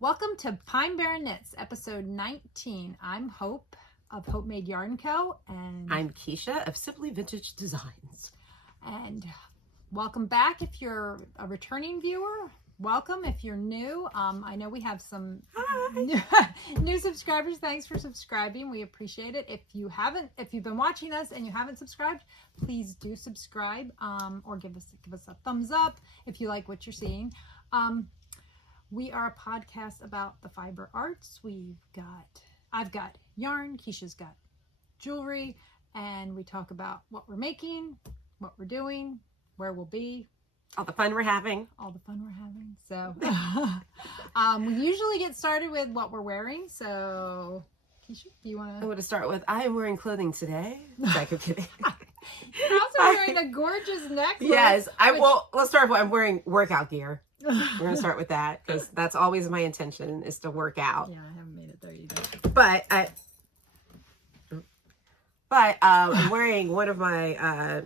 Welcome to Pine Barren Knits, episode 19. I'm Hope of Hope Made Yarn Co. And I'm Kiesha of Simply Vintage Designs. And welcome back if you're a returning viewer. Welcome if you're new. I know we have some new subscribers. Thanks for subscribing. We appreciate it. If you've been watching us and you haven't subscribed, please do subscribe or give us a thumbs up if you like what you're seeing. We are a podcast about the fiber arts. I've got yarn, Kiesha's got jewelry, and we talk about what we're making, what we're doing, where we'll be. All the fun we're having. So we usually get started with what we're wearing. So Kiesha, do you want to? I want to start with, I am wearing clothing today. I'm kidding. You're also wearing a gorgeous necklace. Yes, let's start with, I'm wearing workout gear. We're going to start with that because that's always my intention, is to work out. Yeah, I haven't made it there either. But I'm wearing one of my...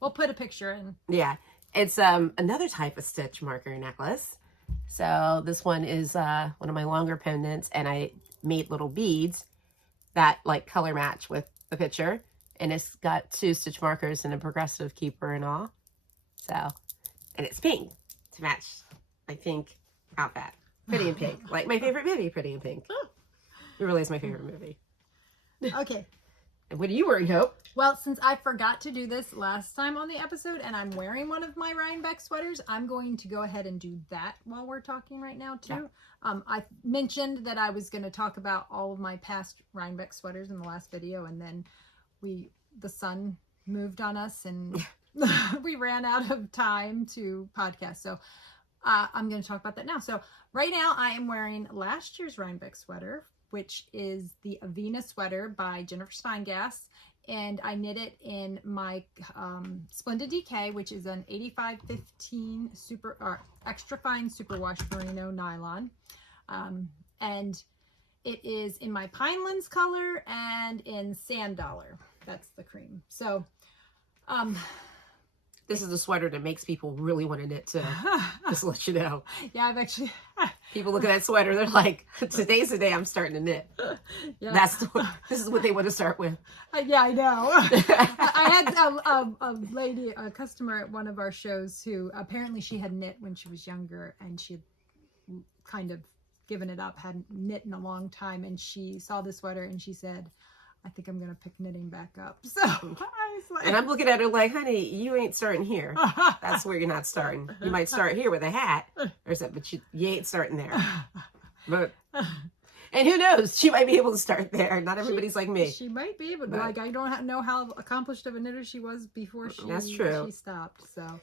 we'll put a picture in. Yeah, it's another type of stitch marker necklace. So this one is one of my longer pendants, and I made little beads that like color match with the picture. And it's got 2 stitch markers and a progressive keeper and all. So, and it's pink to match my pink outfit. Pretty in Pink. Like my favorite movie, Pretty in Pink. It really is my favorite movie. Okay. And what are you wearing, Hope? Well, since I forgot to do this last time on the episode and I'm wearing one of my Rhinebeck sweaters, I'm going to go ahead and do that while we're talking right now too. Yeah. I mentioned that I was going to talk about all of my past Rhinebeck sweaters in the last video, and then the sun moved on us and we ran out of time to podcast. So I'm going to talk about that now. So right now I am wearing last year's Rhinebeck sweater, which is the Avena sweater by Jennifer Steingass. And I knit it in my Splendid DK, which is an 8515 extra fine superwash merino nylon. And it is in my Pinelands color and in Sand Dollar. That's the cream. So, this is a sweater that makes people really want to knit too. Just to let you know. Yeah, I've actually... People look at that sweater, they're like, today's the day I'm starting to knit. Yeah. This is what they want to start with. Yeah, I know. I had a customer at one of our shows who apparently she had knit when she was younger, and she had kind of given it up, hadn't knit in a long time, and she saw the sweater and she said, I think I'm going to pick knitting back up. So I was like... And I'm looking at her like, honey, you ain't starting here. That's where you're not starting. You might start here with a hat or something, but you ain't starting there. But, and who knows? She might be able to start there. Not everybody's like me. She might be able to. Like, I don't know how accomplished of a knitter she was before That's true. She stopped. So,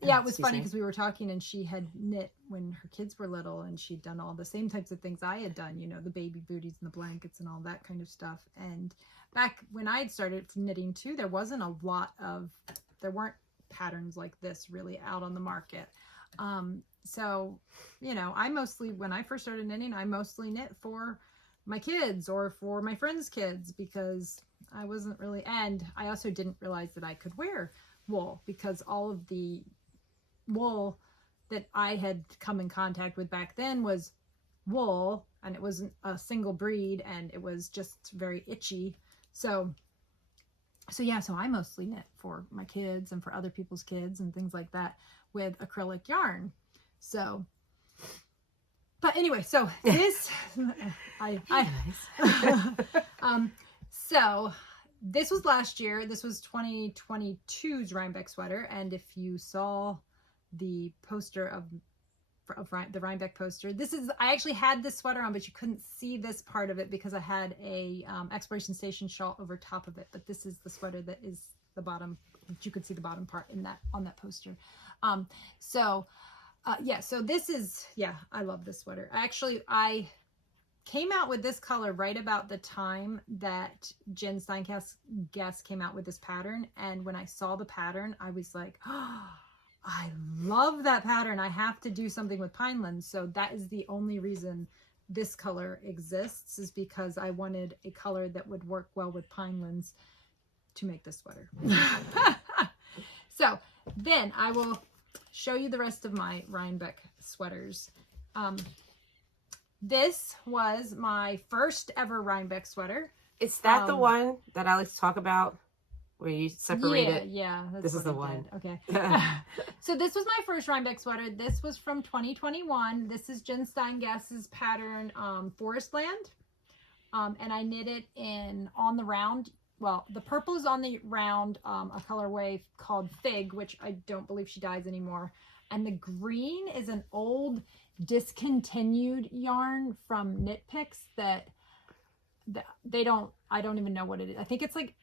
yeah, it was funny because we were talking and she had knit when her kids were little, and she'd done all the same types of things I had done, you know, the baby booties and the blankets and all that kind of stuff. And back when I had started knitting too, there weren't patterns like this really out on the market. So, you know, when I first started knitting, I mostly knit for my kids or for my friends' kids, because I wasn't really, and I also didn't realize that I could wear wool, because all of the wool that I had come in contact with back then was wool, and it wasn't a single breed, and it was just very itchy. So I mostly knit for my kids and for other people's kids and things like that with acrylic yarn. So, but anyway, so this, so this was last year. This was 2022's Rhinebeck sweater. And if you saw the poster of the Rhinebeck poster, I actually had this sweater on, but you couldn't see this part of it because I had a Exploration Station shawl over top of it. But this is the sweater that is the bottom. You could see the bottom part on that poster. So this is, I love this sweater. I came out with this color right about the time that Jenn Steingass came out with this pattern. And when I saw the pattern, I was like, oh, I love that pattern. I have to do something with Pinelands. So that is the only reason this color exists, is because I wanted a color that would work well with Pinelands to make this sweater. So then I will show you the rest of my Rhinebeck sweaters. this was my first ever Rhinebeck sweater. Is that the one that I like to talk about? Where you separate it? Yeah. This is the one. Okay. So this was my first Rhinebeck sweater. This was from 2021. This is Jenn Steingass's pattern, Forestland. And I knit it in On the Round. Well, the purple is On the Round, a colorway called Fig, which I don't believe she dyes anymore. And the green is an old discontinued yarn from knitpicks that I don't even know what it is. I think it's like,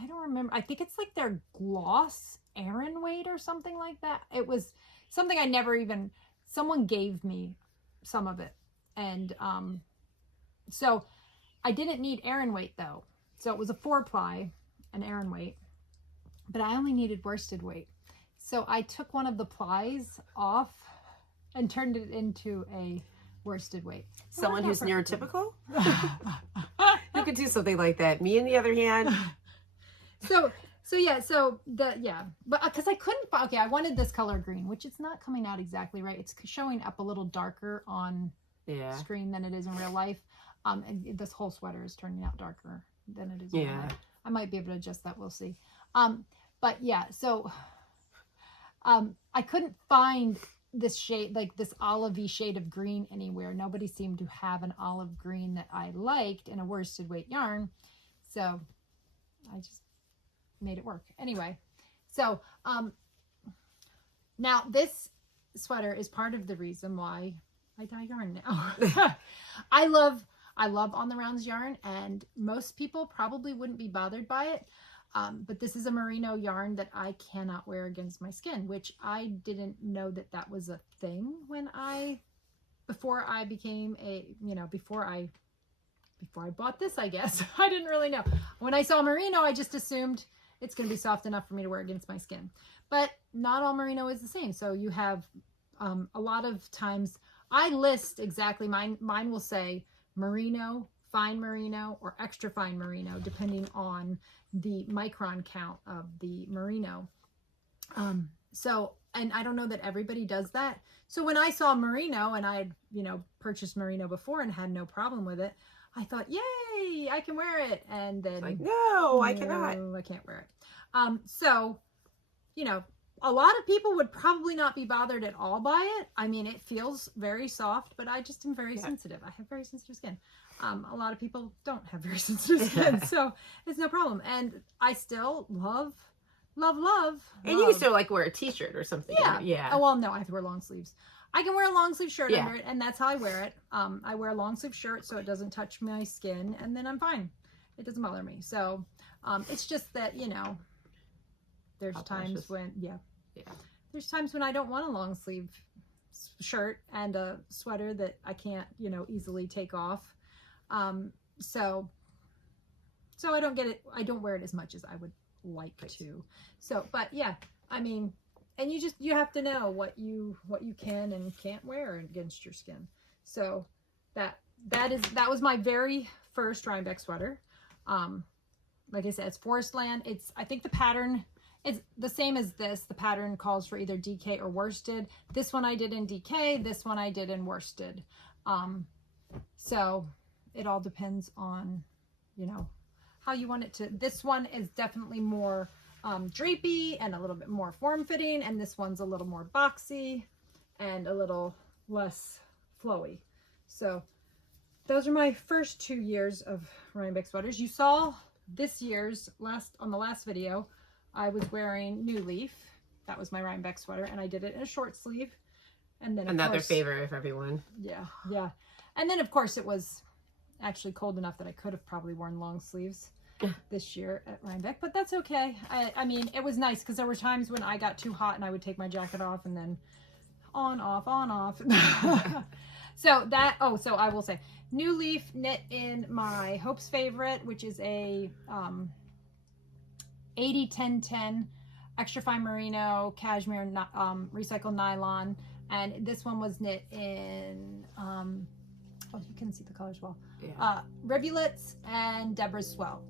I don't remember. I think it's like their gloss Aran weight or something like that. It was something I never even, someone gave me some of it. And so I didn't need Aran weight though. So it was a 4-ply, an Aran weight, but I only needed worsted weight. So I took one of the plies off and turned it into a worsted weight. Someone who's neurotypical? You could do something like that. Me, on the other hand. But because I couldn't find, okay, I wanted this color green, which it's not coming out exactly right. It's showing up a little darker on screen than it is in real life. And this whole sweater is turning out darker than it is in real life. I might be able to adjust that. We'll see. But yeah, so I couldn't find this shade, like this olivey shade of green anywhere. Nobody seemed to have an olive green that I liked in a worsted weight yarn. So I just made it work. Anyway, so now this sweater is part of the reason why I dye yarn now. I love On the Round's yarn, and most people probably wouldn't be bothered by it. But this is a merino yarn that I cannot wear against my skin, which I didn't know that was a thing before I became before I bought this, I guess. I didn't really know. When I saw merino, I just assumed it's going to be soft enough for me to wear against my skin. But not all merino is the same. So you have a lot of times, I list exactly, mine will say merino, fine merino, or extra fine merino, depending on the micron count of the merino. And I don't know that everybody does that. So when I saw merino, and I had, purchased merino before and had no problem with it, I thought, yay, I can wear it. And then like, no, I cannot. I can't wear it. So, a lot of people would probably not be bothered at all by it. I mean, it feels very soft, but I just am very sensitive. I have very sensitive skin. A lot of people don't have very sensitive skin, so it's no problem. And I still love. And you can still like wear a t-shirt or something. Yeah. Oh, well, no, I have to wear long sleeves. I can wear a long sleeve shirt under it, and that's how I wear it. I wear a long sleeve shirt so it doesn't touch my skin, and then I'm fine. It doesn't bother me. So it's just that, there's times when, there's times when I don't want a long sleeve shirt and a sweater that I can't, easily take off. So I don't get it. I don't wear it as much as I would like to. So, but yeah, I mean, and you have to know what you can and can't wear against your skin. So that was my very first Rhinebeck sweater. Like I said, it's Forestland. I think the pattern is the same as this. The pattern calls for either DK or worsted. This one I did in DK. This one I did in worsted. So it all depends on, how you want it to. This one is definitely more drapey and a little bit more form-fitting, and this one's a little more boxy and a little less flowy. So those are my first 2 years of Rhinebeck sweaters. You saw this year's on the last video, I was wearing Newleaf. That was my Rhinebeck sweater, and I did it in a short sleeve. And then another favorite of everyone. Yeah. And then of course it was actually cold enough that I could have probably worn long sleeves this year at Rhinebeck, but that's okay. I mean, it was nice because there were times when I got too hot and I would take my jacket off and then on, off. So I will say Newleaf knit in my Hope's favorite, which is a 80-10-10 extra fine merino cashmere recycled nylon, and this one was knit in you can see the colors well. Rivulets and Deborah's Swell.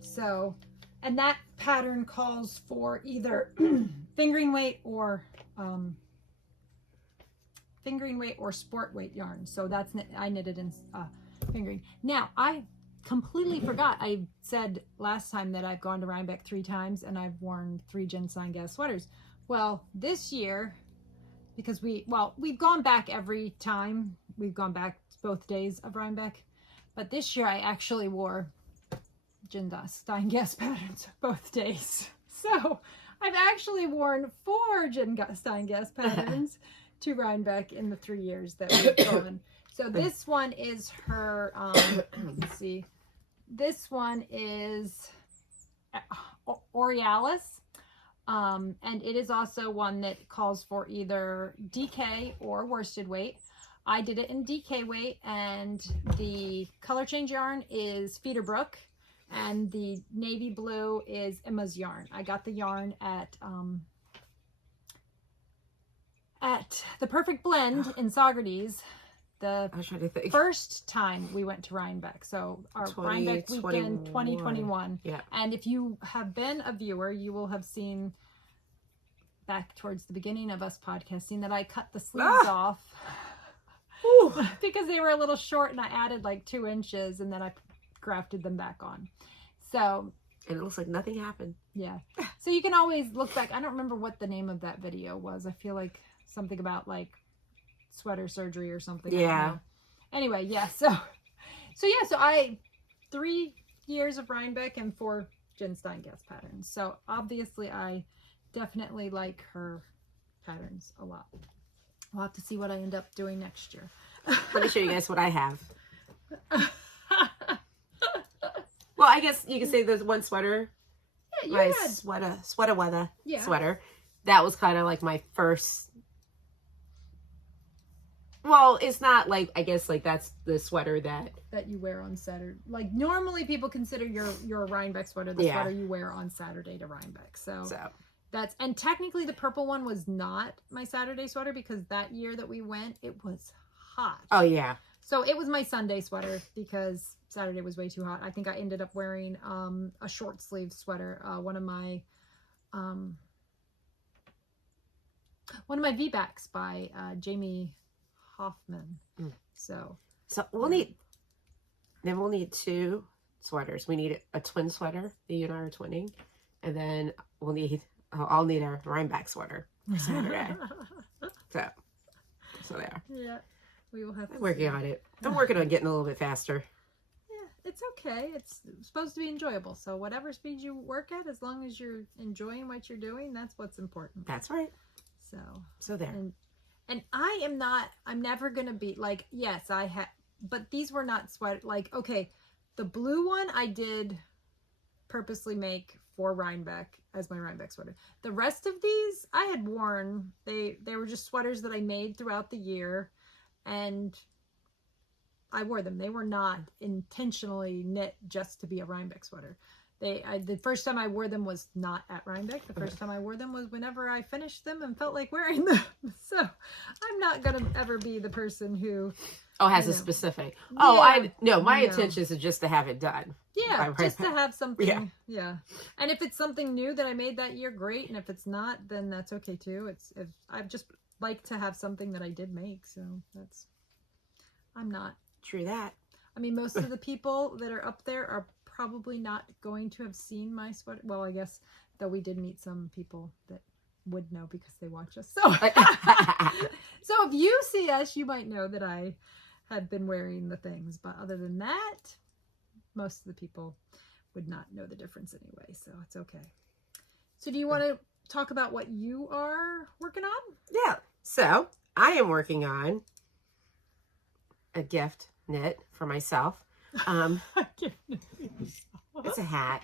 So, and that pattern calls for either fingering weight or fingering weight or sport weight yarn. So I knitted in fingering. Now, I completely forgot. I said last time that I've gone to Rhinebeck 3 times and I've worn 3 Jenn Steingass sweaters. Well, this year, because we've gone back every time. We've gone back both days of Rhinebeck. But this year I actually wore Jenn Steingass patterns both days. So I've actually worn 4 Jenn Steingass patterns to Rhinebeck in the 3 years that we've gone. So this one is her, let's see, this one is Aurealis. And it is also one that calls for either DK or worsted weight. I did it in DK weight, and the color change yarn is Brook, and the navy blue is Emma's yarn. I got the yarn at the Perfect Blend in Saugerties the first time we went to Rhinebeck. So our Rhinebeck weekend 2021. Yeah. And if you have been a viewer, you will have seen back towards the beginning of us podcasting that I cut the sleeves off because they were a little short, and I added like 2 inches, and then I grafted them back on. So, and it looks like nothing happened. Yeah. So you can always look back. I don't remember what the name of that video was. I feel like something about like sweater surgery or something. Yeah. Anyway, yeah. So I 3 years of Rhinebeck and 4 Jenn Steingass patterns. So obviously I definitely like her patterns a lot. We'll have to see what I end up doing next year. Let me show you guys what I have. Well, I guess you can say there's one sweater. Yeah, my sweater weather sweater. That was kind of like my first. Well, it's not like, I guess like that's the sweater that you wear on Saturday. Like normally people consider your Rhinebeck sweater the sweater you wear on Saturday to Rhinebeck. So that's, and technically the purple one was not my Saturday sweater because that year that we went, it was hot. Oh yeah. So it was my Sunday sweater because Saturday was way too hot. I think I ended up wearing a short sleeve sweater. One of my V-backs by Jamie Hoffman. So we'll need 2 sweaters. We need a twin sweater. You and I are twinning, and then I'll need a Rhinebeck sweater for Saturday. so there. Yeah, we will have to working on it. I'm working on getting a little bit faster. Yeah, it's okay. It's supposed to be enjoyable. So whatever speed you work at, as long as you're enjoying what you're doing, that's what's important. That's right. So there. And I'm never going to be like, yes, I had, but these were not like, okay, the blue one I did purposely make for Rhinebeck as my Rhinebeck sweater. The rest of these I had worn. They were just sweaters that I made throughout the year, and I wore them. They were not intentionally knit just to be a Rhinebeck sweater. The first time I wore them was not at Rhinebeck. The first time I wore them was whenever I finished them and felt like wearing them. So I'm not going to ever be the person who... has a specific... my intention is just to have it done. Yeah, just to have something. Yeah. And if it's something new that I made that year, great. And if it's not, then that's okay too. I've just like to have something that I did make. So I'm not... True that. I mean, most of the people that are up there are probably not going to have seen my sweater. Well, I guess, though we did meet some people that would know because they watch us. So if you see us, you might know that I had been wearing the things. But other than that, most of the people would not know the difference anyway. So it's okay. So do you want to talk about what you are working on? Yeah. So I am working on a gift knit for myself. It's a hat,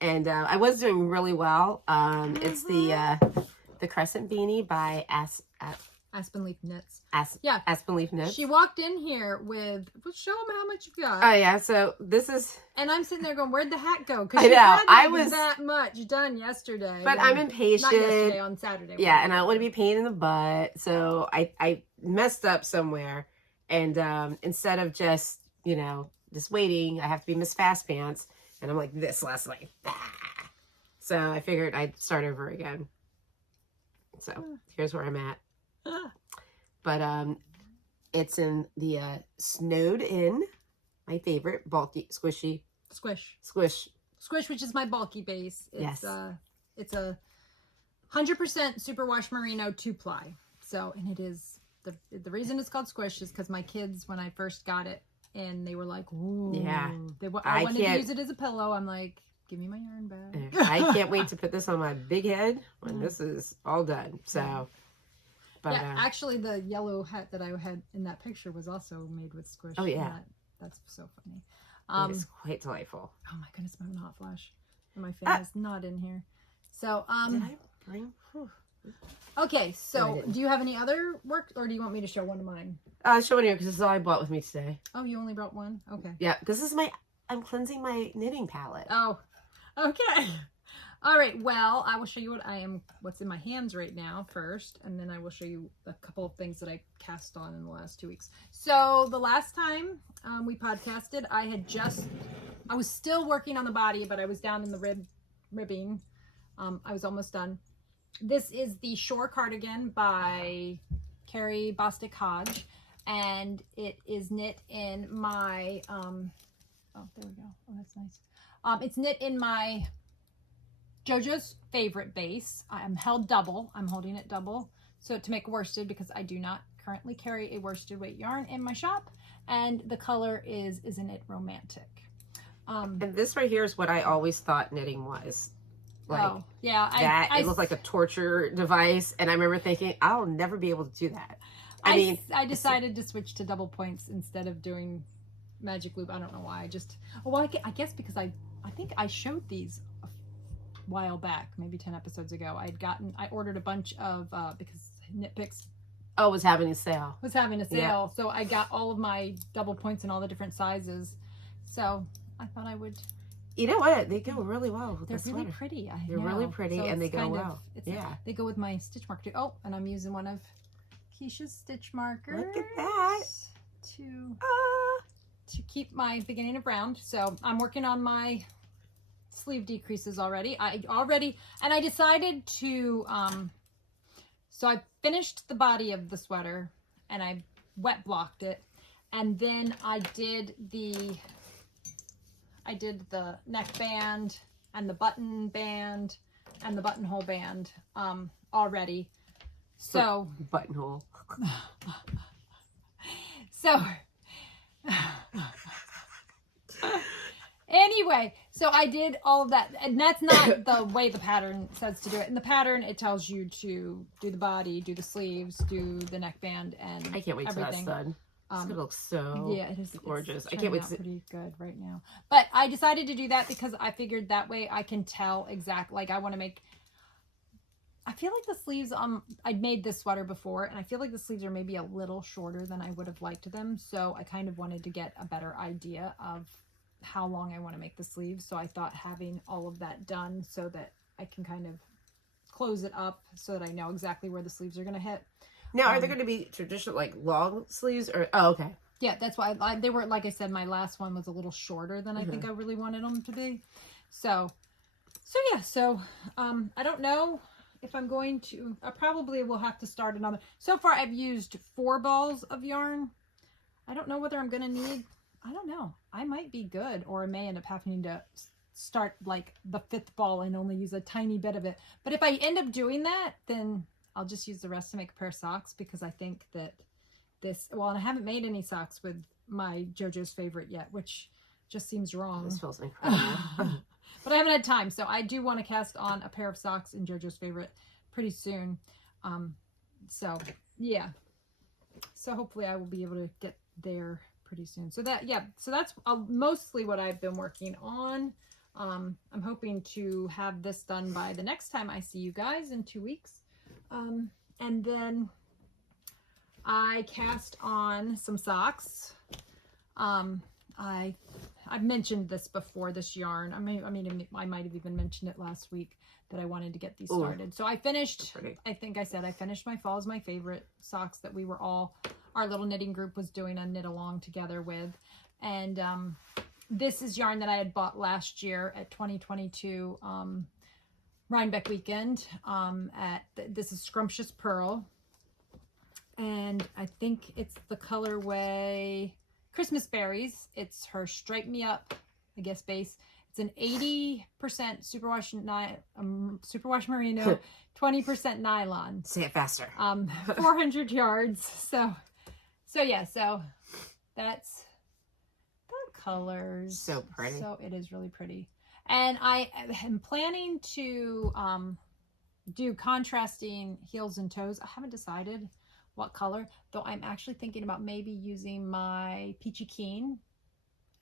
and I was doing really well. It's the Crescent beanie by Aspen Leaf Knits. Aspen Leaf Knits. She walked in here with, show them how much you got. Oh yeah, so this is. And I'm sitting there going, where'd the hat go? Because I was that much done yesterday. But I'm impatient. Not yesterday, on Saturday. Yeah, and I don't want to be a pain in the butt, so I messed up somewhere, and instead of just waiting, I have to be Miss Fast Pants, and I'm like this last night. So I figured I'd start over again. So here's where I'm at. But it's in the Snowed In, my favorite, bulky, squishy. Squish, which is my bulky base. It's, yes. It's a 100% superwash merino 2-ply. So, and it is, the reason it's called Squish is because my kids, when I first got it, and they were like, ooh. Yeah. I wanted to use it as a pillow. I'm like, give me my yarn back. I can't wait to put this on my big head when this is all done. So, but yeah, actually, the yellow hat that I had in that picture was also made with Squish. Oh yeah, that's so funny. It is quite delightful. Oh my goodness, my hot flash. And my fan is not in here. So did I bring? Okay, so do you have any other work, or do you want me to show one of mine? Show one here because this is all I bought with me today. Oh, you only brought one? Okay. Yeah, because this is I'm cleansing my knitting palette. Oh, okay. All right. Well, I will show you what's in my hands right now first, and then I will show you a couple of things that I cast on in the last 2 weeks. So the last time we podcasted, I was still working on the body, but I was down in the ribbing. I was almost done. This is the Shore Cardigan by Carrie Bostic Hodge, and it is knit in my, oh, there we go. Oh, that's nice. It's knit in my JoJo's Favorite base. I'm held double. I'm holding it double. So to make worsted, because I do not currently carry a worsted weight yarn in my shop, and the color is Isn't It Romantic? And this right here is what I always thought knitting was. Like, yeah, it looked like a torture device, and I remember thinking, I'll never be able to do that. I decided to switch to double points instead of doing magic loop. I don't know why. I guess because I think I showed these a while back, maybe 10 episodes ago. I ordered a bunch of because knitpicks was having a sale. Yeah. So I got all of my double points in all the different sizes. So I thought I would. You know what? They go really well with They're really pretty. They're really pretty, so and they go well. They go with my stitch marker too. Oh, and I'm using one of Kiesha's stitch markers. Look at that. To keep my beginning of round. So I'm working on my sleeve decreases already. And I decided to, so I finished the body of the sweater and I wet blocked it. And then I did the neckband and the button band and the buttonhole band already. So buttonhole. So anyway, so I did all of that, and that's not the way the pattern says to do it. In the pattern, it tells you to do the body, do the sleeves, do the neckband, and I can't wait till that's done. It's gonna look so gorgeous. I can't wait to pretty good right now. But I decided to do that because I figured that way I can tell exactly. Like I want to make. I feel like the sleeves. I'd made this sweater before, and I feel like the sleeves are maybe a little shorter than I would have liked them. So I kind of wanted to get a better idea of how long I want to make the sleeves. So I thought having all of that done so that I can kind of close it up so that I know exactly where the sleeves are going to hit. Now, are they going to be traditional, like long sleeves, or okay? Yeah, that's why they were. Like I said, my last one was a little shorter than I think I really wanted them to be. So yeah. So I don't know if I'm going to. I probably will have to start another. So far, I've used 4 balls of yarn. I don't know whether I'm going to need. I don't know. I might be good, or I may end up having to start like the 5th ball and only use a tiny bit of it. But if I end up doing that, then I'll just use the rest to make a pair of socks, because I think that and I haven't made any socks with my JoJo's Favorite yet, which just seems wrong. This feels incredible. But I haven't had time, so I do want to cast on a pair of socks in JoJo's Favorite pretty soon. So yeah. So hopefully I will be able to get there pretty soon. So that's mostly what I've been working on. I'm hoping to have this done by the next time I see you guys in 2 weeks. And then I cast on some socks. I've mentioned this before, this yarn. I might have even mentioned it last week that I wanted to get these started. So I finished, I think I said I finished my Fall is My Favorite socks that we were our little knitting group was doing a knit along together with. And this is yarn that I had bought last year at 2022 Rhinebeck weekend. This is Scrumptious Purl, And I think it's the colorway Christmas Berries. It's her Stripe Me Up, I guess, base. It's an 80% superwash merino, 20% nylon. Say it faster. 400 yards. So yeah, so that's the colors. So pretty. So it is really pretty. And I am planning to do contrasting heels and toes. I haven't decided what color, though I'm actually thinking about maybe using my Peachy Keen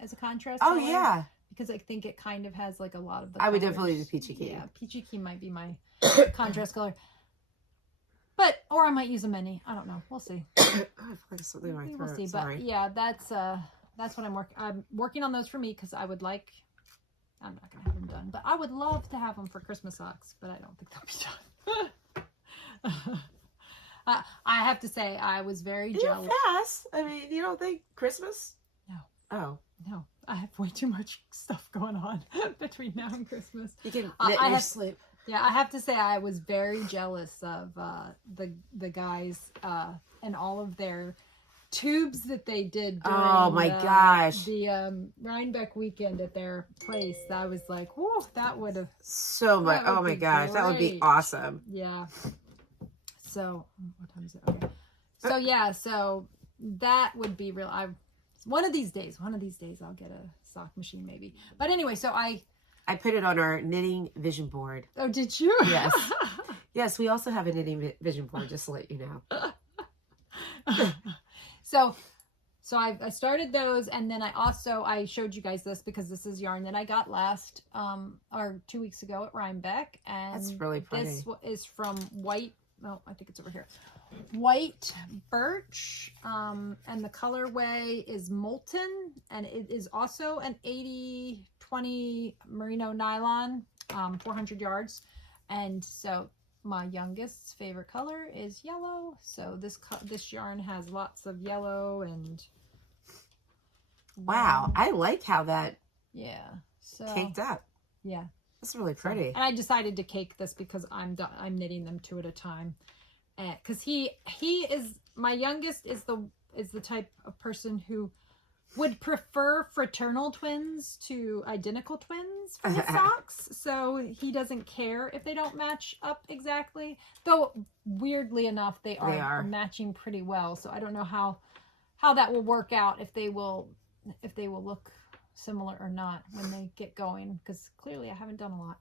as a contrast color. Yeah. Because I think it kind of has like a lot of the I would colors. definitely do Peachy Keen. Yeah, Peachy Keen might be my contrast color. Or I might use a mini. I don't know. We'll see. I feel like something in my throat. We'll see. Sorry. But yeah, that's what I'm working on those for me, because I would like, I'm not gonna have them done, but I would love to have them for Christmas socks, but I don't think they'll be done. I have to say, I was very jealous. Fast. I mean, you don't think Christmas? No. Oh. No, I have way too much stuff going on between now and Christmas. You can knit in your sleep. Yeah, I have to say I was very jealous of the guys and all of their tubes that they did during the Rhinebeck weekend at their place. I was like, whoa, that would have so much. Oh my gosh, that would be awesome. Yeah. So what time is it? Okay. So yeah, so that would be real. One of these days I'll get a sock machine maybe. But anyway, so I put it on our knitting vision board. Oh, did you? Yes. Yes, we also have a knitting vision board, just to let you know. So I started those, and then I showed you guys this because this is yarn that I got last or 2 weeks ago at Rhinebeck, and that's really pretty. This is from White. Oh, I think it's over here. White Birch, and the colorway is Molten, and it is also an 80/20 merino nylon, 400 yards. And so my youngest's favorite color is yellow, so this yarn has lots of yellow. And wow, I like how that caked up. Yeah, that's really pretty. And I decided to cake this because I'm knitting them 2 at a time. Because he is, my youngest is the type of person who would prefer fraternal twins to identical twins for his socks. So he doesn't care if they don't match up exactly. Though weirdly enough, they are matching pretty well. So I don't know how that will work out, if they will look similar or not when they get going. Because clearly I haven't done a lot.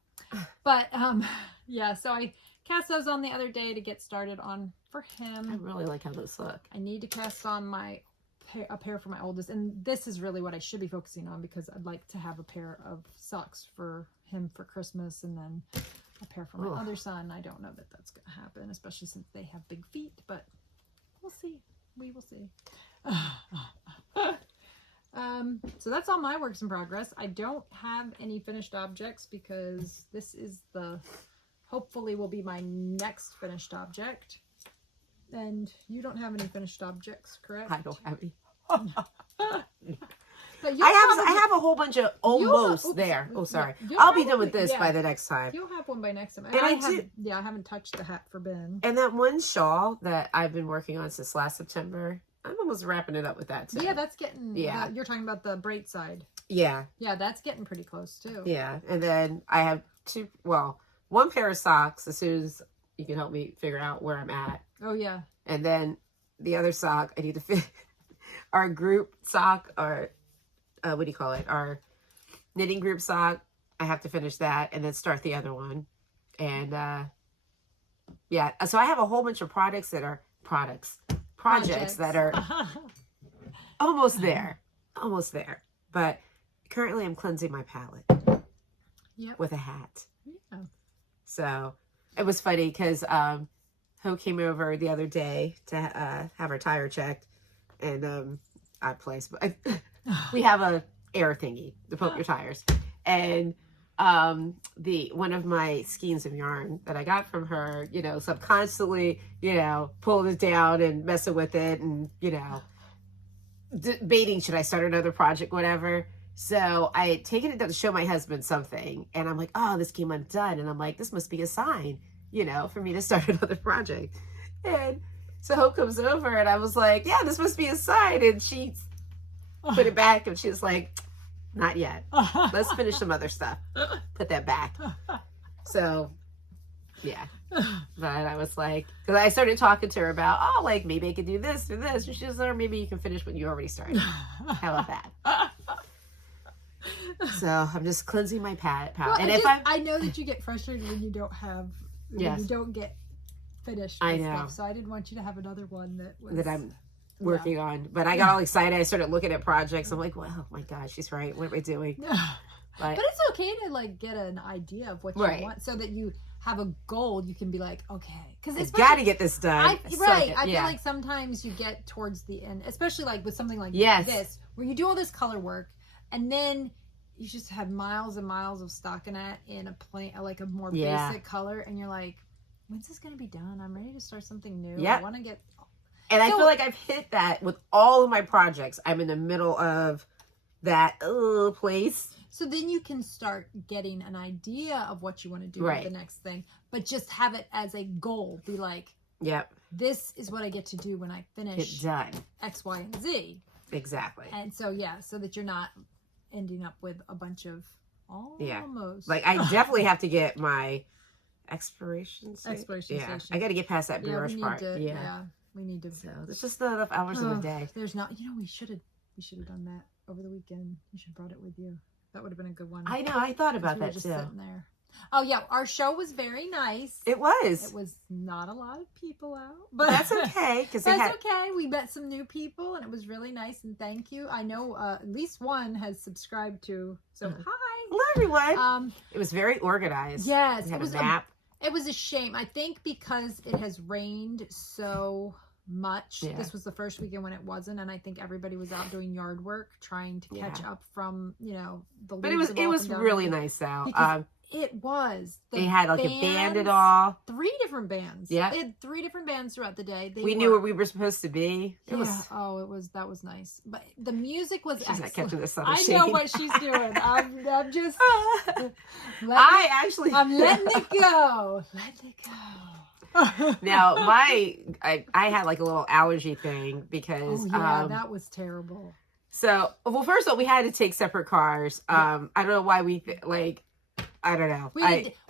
But yeah, so I cast those on the other day to get started on for him. I really like how those look. I need to cast on a pair for my oldest, and this is really what I should be focusing on, because I'd like to have a pair of socks for him for Christmas, and then a pair for my other son. I don't know that that's going to happen, especially since they have big feet, but we'll see. We will see. So that's all my works in progress. I don't have any finished objects, because this is hopefully will be my next finished object. And you don't have any finished objects, correct? I don't have any. But I have a whole bunch of almost there. Oh, sorry. I'll be done with this by the next time. You'll have one by next time. And I haven't touched the hat for Ben. And that one shawl that I've been working on since last September, I'm almost wrapping it up with that too. Yeah, that's getting. Yeah, you're talking about the braid side. Yeah. Yeah, that's getting pretty close too. Yeah, and then I have one pair of socks as soon as you can help me figure out where I'm at. Oh yeah. And then the other sock, I need to fit our group sock, or what do you call it? Our knitting group sock. I have to finish that and then start the other one. And yeah, so I have a whole bunch of projects that are almost there. But currently I'm cleansing my palette with a hat. Yeah. So it was funny because Hope came over the other day to have her tire checked, and we have a air thingy to pump your tires, and one of my skeins of yarn that I got from her, so I'm constantly pulling it down and messing with it, and debating, should I start another project, whatever. So I had taken it down to show my husband something, and I'm like, oh, this came undone, and I'm like, this must be a sign, for me to start another project. And So Hope comes over and I was like, yeah, this must be a sign. And she put it back and she was like, not yet. Let's finish some other stuff. Put that back. So, yeah. But I was like, because I started talking to her about, oh, like maybe I could do this or this. And she's like, or maybe you can finish what you already started. How about that? So I'm just cleansing my palette. Well, and I know that you get frustrated when you don't have, when you don't get finished. I know. Stuff, so I didn't want you to have another one that I'm working on. But I got all excited. I started looking at projects. I'm like, well, oh my gosh, she's right. What am I doing? But it's okay to like get an idea of what you want, so that you have a goal. You can be like, okay, because it's got to get this done. I feel like sometimes you get towards the end, especially like with something like this, where you do all this color work, and then you just have miles and miles of stockinette in a plain, like a more basic color, and you're like, when's this going to be done? I'm ready to start something new. I want to get. And I feel like I've hit that with all of my projects. I'm in the middle of that place. So then you can start getting an idea of what you want to do with the next thing, but just have it as a goal. Be like, this is what I get to do when I finish X, Y, and Z. Exactly. And so, so that you're not ending up with a bunch of almost. Like, I definitely have to get my expiration station. I got to get past that brush part. We need to. So it's just not enough hours in the day. There's not. We should have done that over the weekend. You should have brought it with you. That would have been a good one. I know. I thought about that just too. Sitting there. Oh yeah, our show was very nice. It was. It was not a lot of people out, but that's okay because okay. We met some new people, and it was really nice. And thank you. I know at least one has subscribed to. So hi, hello everyone. It was very organized. Yes, it was a map. It was a shame. I think because it has rained so much. This was the first weekend when it wasn't, and I think everybody was out doing yard work trying to catch up from the. But it was really nice out. It was. They had like a band at all. 3 different bands. Yeah. They had 3 different bands throughout the day. We knew where we were supposed to be. That was nice. But the music was excellent. Not catching this I know what she's doing. I'm just. I'm letting it go. Letting it go. Now I had like a little allergy thing because that was terrible. So first of all, we had to take separate cars. I don't know why I don't know.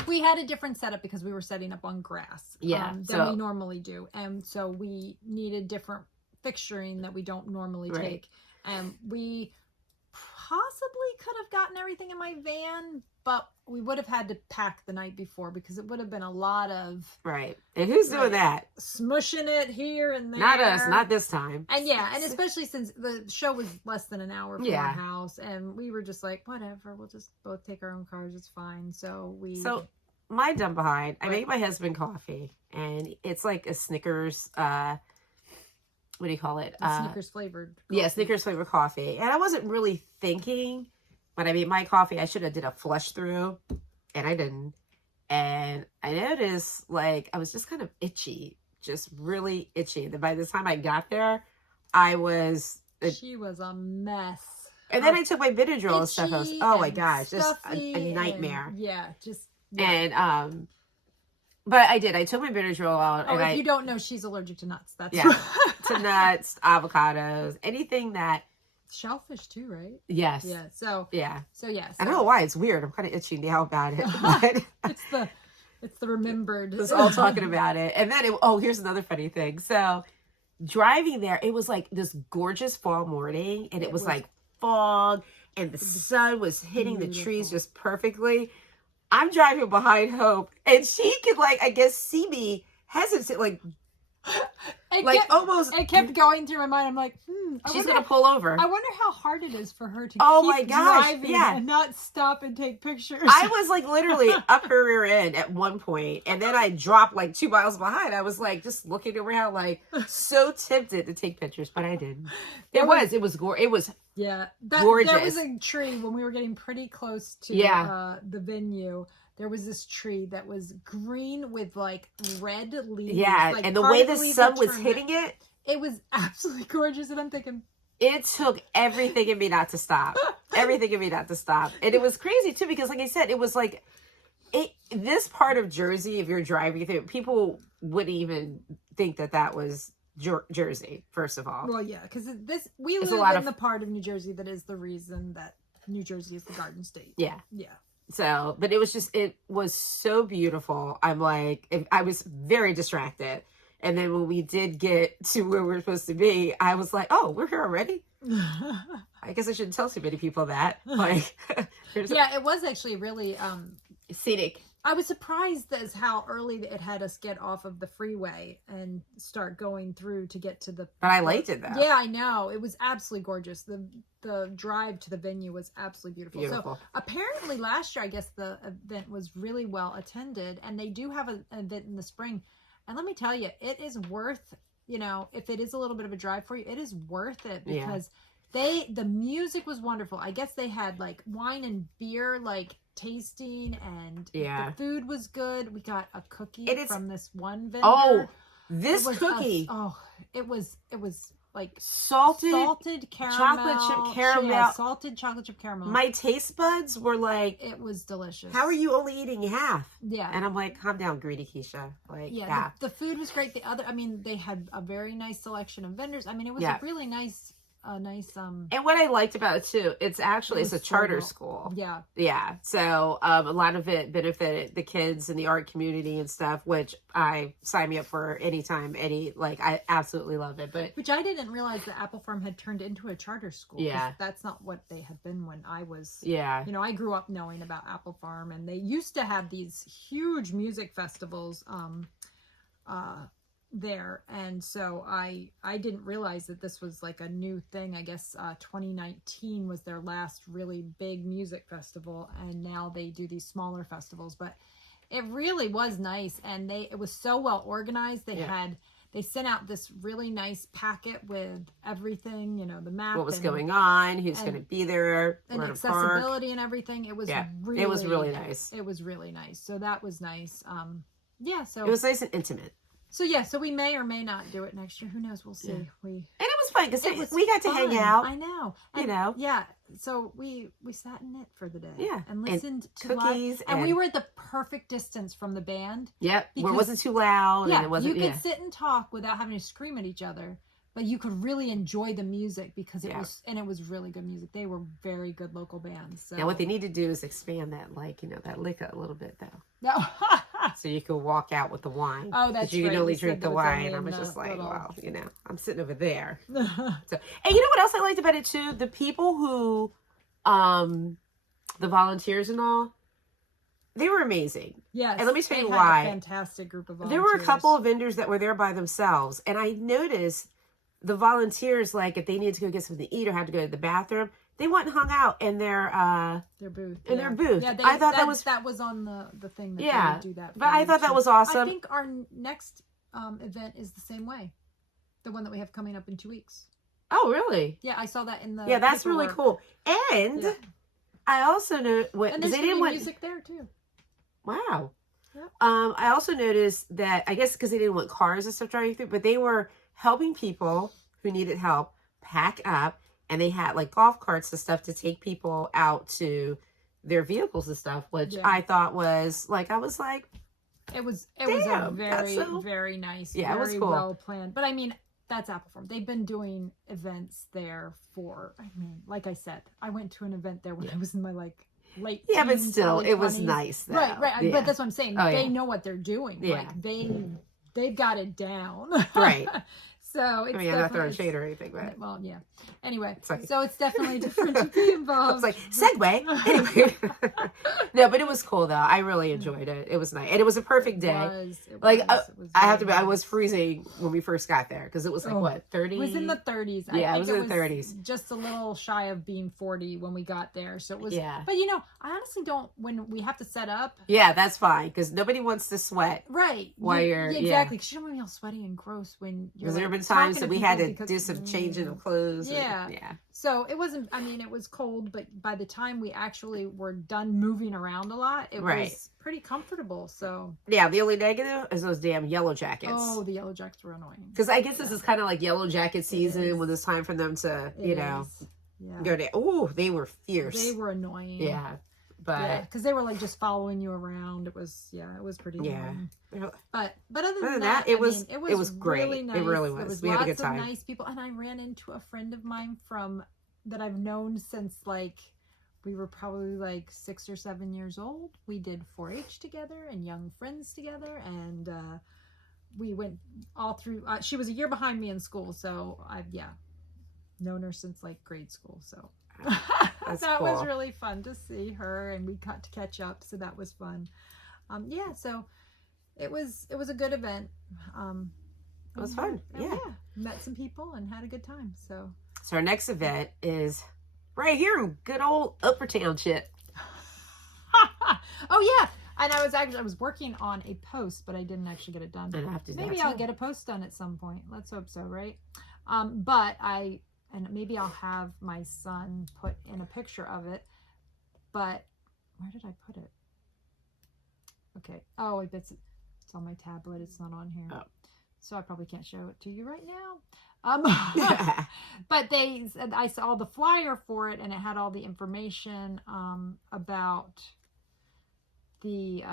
We had a different setup because we were setting up on grass than we normally do. And so we needed different fixturing that we don't normally take. And we possibly could have gotten everything in my van, but we would have had to pack the night before because it would have been a lot of... Right. And who's doing that? Smushing it here and there. Not us. Not this time. And and especially since the show was less than an hour from our house, and we were just like, whatever, we'll just both take our own cars. It's fine. So my dumb behind, I make my husband coffee, and it's like a Snickers... what do you call it? Snickers flavored coffee. Yeah, Snickers flavored coffee. And I wasn't really thinking when I made my coffee, I should have did a flush through, and I didn't. And I noticed, I was just kind of itchy, just really itchy. And by the time I got there, she was a mess. And then I took my Benadryl and stuff. I was, oh my gosh, just a nightmare. And, but I did. I took my Benadryl out. Oh, if you don't know, she's allergic to nuts. That's to nuts, avocados, anything that. Shellfish too, right? Yes. Yeah. So I don't know why it's weird. I'm kind of itchy now about it. But it's the remembered. It's all talking about it. And then here's another funny thing. So driving there, it was like this gorgeous fall morning, and it was like fog, and the sun was hitting the trees just perfectly. I'm driving behind Hope, and she could I guess see me hesitant, almost. It kept going through my mind. I'm like, she's gonna pull over. I wonder how hard it is for her to keep driving and not stop and take pictures. I was literally up her rear end at one point, and then I dropped 2 miles behind. I was just looking around, so tempted to take pictures, but I didn't. It was gorgeous. There was a tree when we were getting pretty close to the venue. There was this tree that was green with red leaves. Yeah, and the way the sun was hitting it. It was absolutely gorgeous. And I'm thinking. It took everything in me not to stop. Everything in me not to stop. And it was crazy too because like I said, it was this part of Jersey, if you're driving through, people wouldn't even think that was Jersey, first of all. Well, yeah, because we It's live in the part of New Jersey that is the reason that New Jersey is the Garden State. Yeah. Yeah. So, but it was so beautiful. I'm like, I was very distracted. And then when we did get to where we were supposed to be, I was like, oh, we're here already? I guess I shouldn't tell too many people that. Like, yeah, it was actually really scenic. I was surprised as how early it had us get off of the freeway and start going through to get to the... But I liked it, though. Yeah, I know. It was absolutely gorgeous. The drive to the venue was absolutely beautiful. So apparently last year, I guess the event was really well attended. And they do have an event in the spring. And let me tell you, it is worth, if it is a little bit of a drive for you, it is worth it because the music was wonderful. I guess they had like wine and beer, like tasting, and the food was good. We got a cookie from this one vendor. Oh, this cookie. It was like salted caramel, chocolate chip caramel. Yeah, salted chocolate chip caramel. My taste buds were like, it was delicious. How are you only eating half? Yeah. And I'm like, calm down, greedy Kiesha. Like, yeah. The food was great. They had a very nice selection of vendors. I mean, it was a really nice and what I liked about it too, it's a charter school. Yeah. So a lot of it benefited the kids in the art community and stuff, which I sign me up for anytime. I absolutely love it. But which I didn't realize that Apple Farm had turned into a charter school. Yeah, that's not what they had been when I was. Yeah, I grew up knowing about Apple Farm, and they used to have these huge music festivals there, and so I didn't realize that this was like a new thing. I guess 2019 was their last really big music festival, and now they do these smaller festivals. But it really was nice, and it was so well organized. They sent out this really nice packet with everything, the map, what was going on, who's going to be there, and accessibility and everything. It was really nice. It was really nice. So that was nice. So it was nice and intimate. So so we may or may not do it next year. Who knows? We'll see. And it was fun because we got to hang out. I know. And, Yeah. So we sat and knit for the day. Yeah. And listened to cookies. And we were at the perfect distance from the band. Yep. Where it wasn't too loud. Yeah. And it wasn't, you could sit and talk without having to scream at each other. But you could really enjoy the music because it was really good music. They were very good local bands. So. Now what they need to do is expand that, that liquor a little bit though. No. So you can walk out with the wine. Oh, that's you right. can only drink the wine. I was just like, well, I'm sitting over there. So, and you know what else I liked about it too? The people who, the volunteers and all, they were amazing. Yes. And let me tell you why. A fantastic group of volunteers. There were a couple of vendors that were there by themselves, and I noticed the volunteers, like if they needed to go get something to eat or had to go to the bathroom, they went and hung out in their booth. Their booth. Yeah, I thought that was on the thing that they would do that. But I thought that was awesome. I think our next event is the same way, the one that we have coming up in 2 weeks. Oh, really? Yeah, I saw that in the. Yeah, that's really cool. And I also know and there's music there too. Wow. Yep. I also noticed that I guess because they didn't want cars and stuff driving through, but they were helping people who needed help pack up, and they had like golf carts and stuff to take people out to their vehicles and stuff, which I thought was like, I was like, it was a very nice, it was cool. Well planned. But I mean, that's Apple Farm. They've been doing events there like I said, I went to an event there when I was in my late teens, but still, it 20s. was nice though. Right. Yeah. But that's what I'm saying. They know what they're doing. Yeah. Like they've got it down. Right. So it's I'm not throwing shade or anything, but well, yeah. Anyway, sorry. So it's definitely different to be involved. I was like, segue. Anyway. No, but it was cool though. I really enjoyed it. It was nice, and it was a perfect day. I was freezing when we first got there because it was like 30? It was in the 30s. Yeah, it was in the 30s. Just a little shy of being 40 when we got there. So it was. Yeah. But I honestly don't. When we have to set up. Yeah, that's fine because nobody wants to sweat. Right. While you're exactly. Because you don't want to be all sweaty and gross when you're. Because there have been times that we had to do some changing of clothes. Yeah. So it wasn't. I mean, it was cold, but by the time we actually were done moving around a lot, it was pretty comfortable. So yeah, the only negative is those damn yellow jackets. Oh, the yellow jackets were annoying. Because I guess this is kind of like yellow jacket season when it's time for them to, go to. Oh, they were fierce. They were annoying. Yeah, But because they were like just following you around. It was pretty annoying. But other than that, it was great. Really nice. It really was. There was We had a good lots time. of nice people, and I ran into a friend of mine that I've known since like we were probably like 6 or 7 years old. We did 4-H together and Young Friends together, and we went all through. She was a year behind me in school, so I've known her since like grade school. So that was really fun to see her, and we got to catch up, so that was fun. So it was a good event. It was fun. Yeah, met some people and had a good time. So our next event is right here in good old Upper Township. Oh yeah, and I was working on a post, but I didn't actually get it done. Maybe I'll get a post done at some point. Let's hope so, right? And maybe I'll have my son put in a picture of it. But where did I put it? Okay. Oh, it's on my tablet. It's not on here. Oh. So I probably can't show it to you right now. But I saw the flyer for it, and it had all the information about the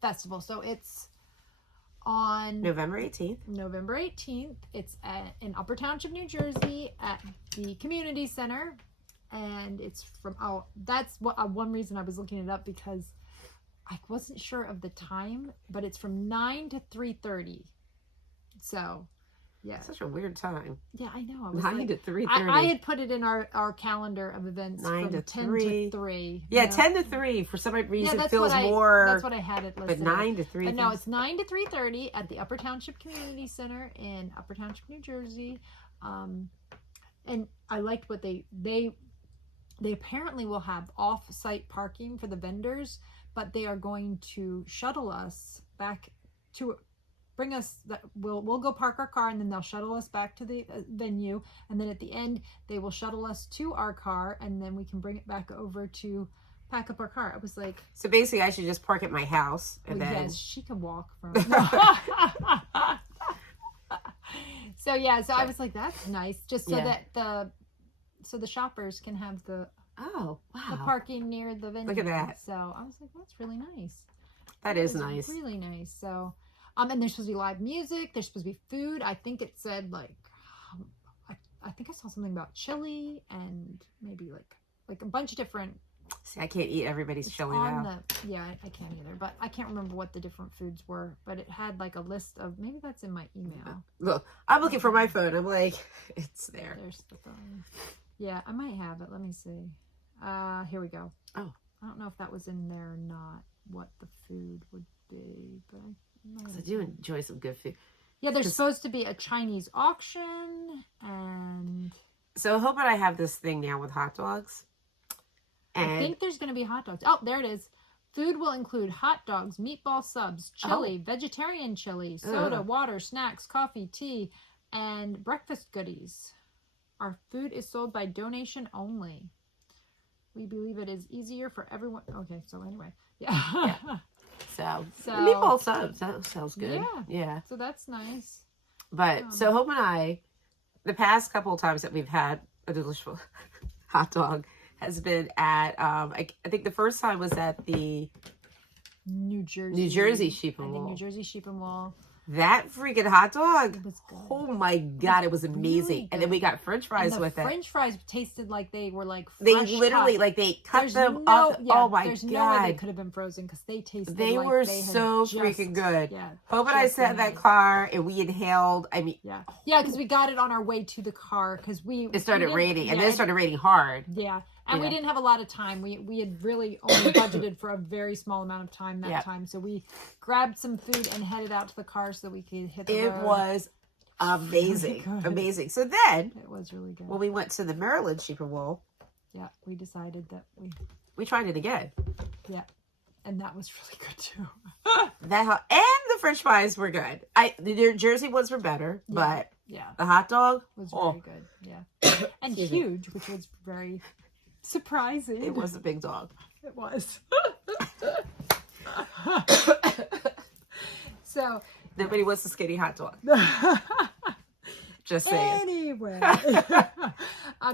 festival. So it's on November 18th. It's in Upper Township, New Jersey, at the community center, and it's that's one reason I was looking it up, because I wasn't sure of the time, but it's from 9 to 3:30. So yeah, such a weird time. Yeah, I know. I was 9 to 3:30. I had put it in our calendar of events 9 from to 10 3. to 3. Yeah, 10 to 3 for some reason that's feels more. That's what I had it listed. But 9 to 3. But no, it's 9 to 3:30 at the Upper Township Community Center in Upper Township, New Jersey. And I liked what they apparently will have off-site parking for the vendors, but they are going to shuttle us back to bring us. We'll go park our car, and then they'll shuttle us back to the venue, and then at the end they will shuttle us to our car, and then we can bring it back over to pack up our car. I was like, so basically I should just park at my house, and then yes, she can walk from. So I was like, that's nice, just so that the shoppers can have the parking near the venue. Look at that. So I was like, that's really nice. That is nice. Really nice. So and there's supposed to be live music, there's supposed to be food. I think it said like I think I saw something about chili and maybe like a bunch of different. See, I can't eat everybody's chili now. I can't either, but I can't remember what the different foods were, but it had like a list of, maybe that's in my email. Look, I'm looking for my phone. I'm like, it's there. There's the phone. Yeah, I might have it. Let me see. Here we go. Oh. I don't know if that was in there or not, what the food would be, but I do enjoy some good food. Yeah, there's supposed to be a Chinese auction, and so Hope and I have this thing now with hot dogs. And I think there's going to be hot dogs. Oh, there it is. Food will include hot dogs, meatball subs, chili, vegetarian chili, soda, water, snacks, coffee, tea, and breakfast goodies. Our food is sold by donation only. We believe it is easier for everyone. Okay, so anyway. Yeah. So meatball subs, that sounds good. Yeah. So that's nice. But so Hope and I, the past couple of times that we've had a delicious hot dog has been at I think the first time was at the New Jersey Sheep and Wool. That freaking hot dog! It was good. Oh my god, it was amazing! Really, and then we got French fries with it. French fries tasted like they were like fresh. They literally they cut them up. Oh my god! There's no way they could have been frozen because they tasted. They like were they so freaking good. Yeah. Hope and I sat in that car and we inhaled. I mean, because we got it on our way to the car because it started raining and then it started raining hard. Yeah. And we didn't have a lot of time. We had really only budgeted for a very small amount of time that time. So we grabbed some food and headed out to the car so that we could hit the road. It was amazing. Really amazing. So then, it was really good. When we went to the Maryland Sheep and Wool, we decided that we tried it again. Yeah. And that was really good too. And the French fries were good. The New Jersey ones were better, but the hot dog was very good. Yeah. And huge, which was very surprising. It was a big dog. It was. So nobody wants a skinny hot dog. Just saying. Anyway.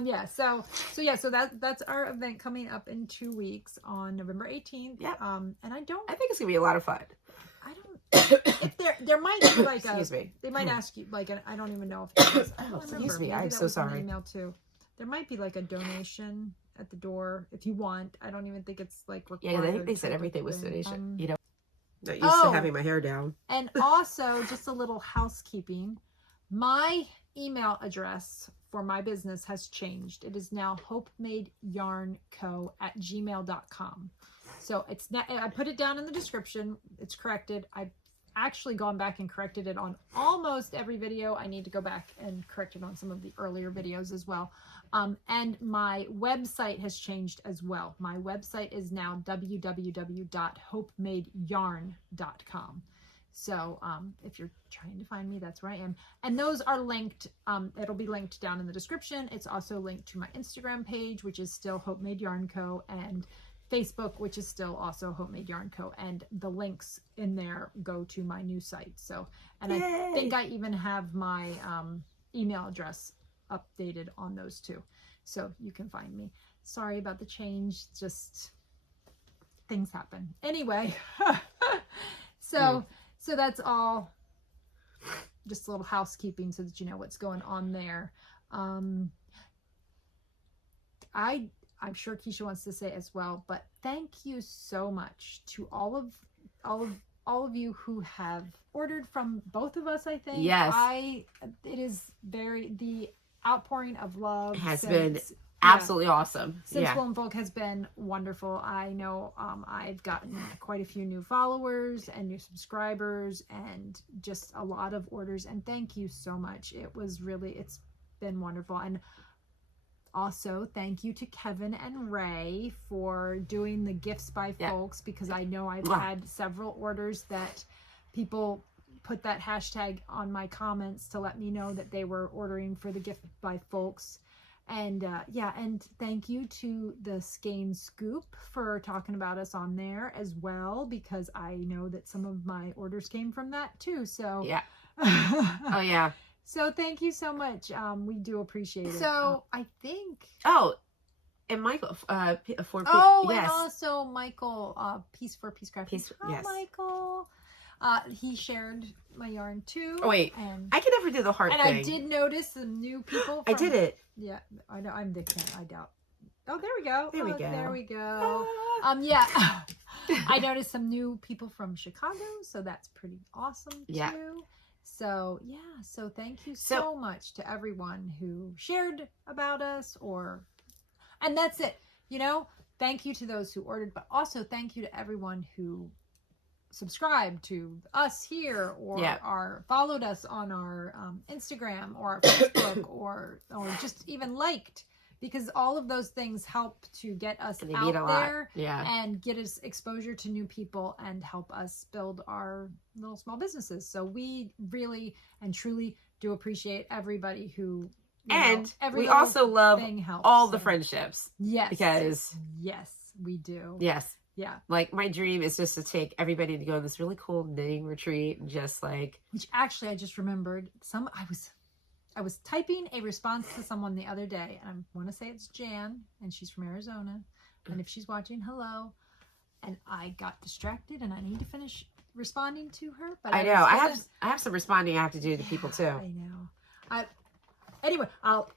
Yeah. So that's our event coming up in 2 weeks on November 18th. Yeah. And I think it's gonna be a lot of fun. I don't. If there might be like excuse me. They might ask you like I don't even know if it is, I don't excuse remember. me. Maybe I'm that so was in the sorry. email too. There might be like a donation at the door if you want. I don't even think it's like required. Yeah, I think they said everything was donation. You know, not used to having my hair down. And also, just a little housekeeping. My email address for my business has changed. It is now hopemadeyarnco@gmail.com. So it's not, I put it down in the description. It's corrected. I've actually gone back and corrected it on almost every video. I need to go back and correct it on some of the earlier videos as well. And my website has changed as well. My website is now www.hopemadeyarn.com. So if you're trying to find me, that's where I am. And those are linked. It'll be linked down in the description. It's also linked to my Instagram page, which is still Hope Made Yarn Co. and Facebook, which is still also Hope Made Yarn Co. And the links in there go to my new site. So, and Yay. I think I even have my email address updated on those too. So you can find me. Sorry about the change. Just things happen. Anyway, so that's all. Just a little housekeeping so that you know what's going on there. I'm sure Kiesha wants to say as well, but thank you so much to all of you who have ordered from both of us. I think yes, it is the outpouring of love has been absolutely awesome. Since Wool'n Folk has been wonderful. I know I've gotten quite a few new followers and new subscribers and just a lot of orders, and thank you so much. It's been wonderful. And also, thank you to Kevin and Ray for doing the gifts by folks, because I know I've had several orders that people put that hashtag on my comments to let me know that they were ordering for the gift by folks. And and thank you to the Skein Scoop for talking about us on there as well, because I know that some of my orders came from that too. So oh yeah. So thank you so much. We do appreciate it. So I think. Oh, and Michael and also Michael, Piece for Piece Crafting. Hi, Michael. He shared my yarn too. Oh wait, and I can never do the heart thing. And I did notice some new people. I did it. Yeah, I know. I'm the cat. I doubt. Oh, there we go. There we go. There we go. I noticed some new people from Chicago, so that's pretty awesome too. Yeah. So so thank you so much to everyone who shared about us, and that's it. Thank you to those who ordered, but also thank you to everyone who subscribed to us here or followed us on our Instagram or our Facebook or just even liked, because all of those things help to get us out there and get us exposure to new people and help us build our little small businesses. So we really and truly do appreciate everybody who we also love all the friendships. Yes. Because we do. Yes. Yeah. Like my dream is just to take everybody to go on this really cool knitting retreat and just like. Which actually I just remembered I was typing a response to someone the other day, and I want to say it's Jan, and she's from Arizona. And if she's watching, hello. And I got distracted, and I need to finish responding to her. But I know I have some responding I have to do to people too. I know. Anyway,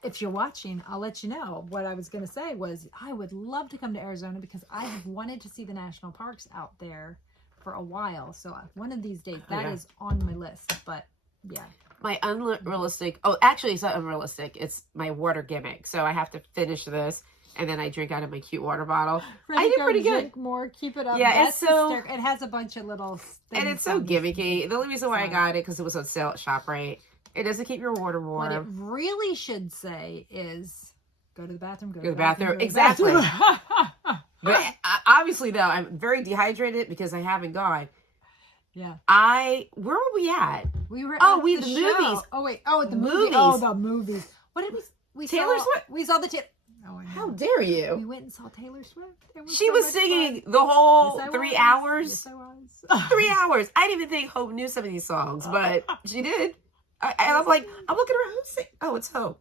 if you're watching, I'll let you know. What I was going to say was I would love to come to Arizona because I have wanted to see the national parks out there for a while. So one of these days, that is on my list. But yeah. My unrealistic, actually it's not unrealistic. It's my water gimmick. So I have to finish this and then I drink out of my cute water bottle. I did pretty good. Drink more, keep it up. Yeah, it's so. It has a bunch of little things. And it's so gimmicky. The only reason why I got it because it was on sale at ShopRite. It doesn't keep your water warm. What it really should say is go to the bathroom, go to the bathroom. Exactly. But obviously, though, I'm very dehydrated because I haven't gone. Yeah. Where were we at? We were the movies. Oh, wait. Oh, the movies. Oh, the movies. What did we Taylor Swift? We saw the Oh, I know. How dare you? We went and saw Taylor Swift. She was singing the whole 3 hours. Yes, I was. 3 hours. I didn't even think Hope knew some of these songs, but she did. And I'm like, I'm looking at her. Who's singing? Oh, it's Hope.